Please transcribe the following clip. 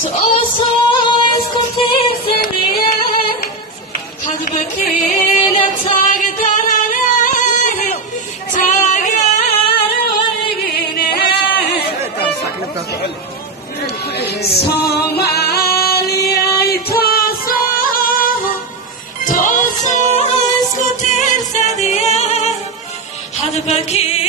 Toso escotirse bien, hadi bakayla tagdarane, tagarane. Somalia toso, toso escotirse bien, hadi bakayla.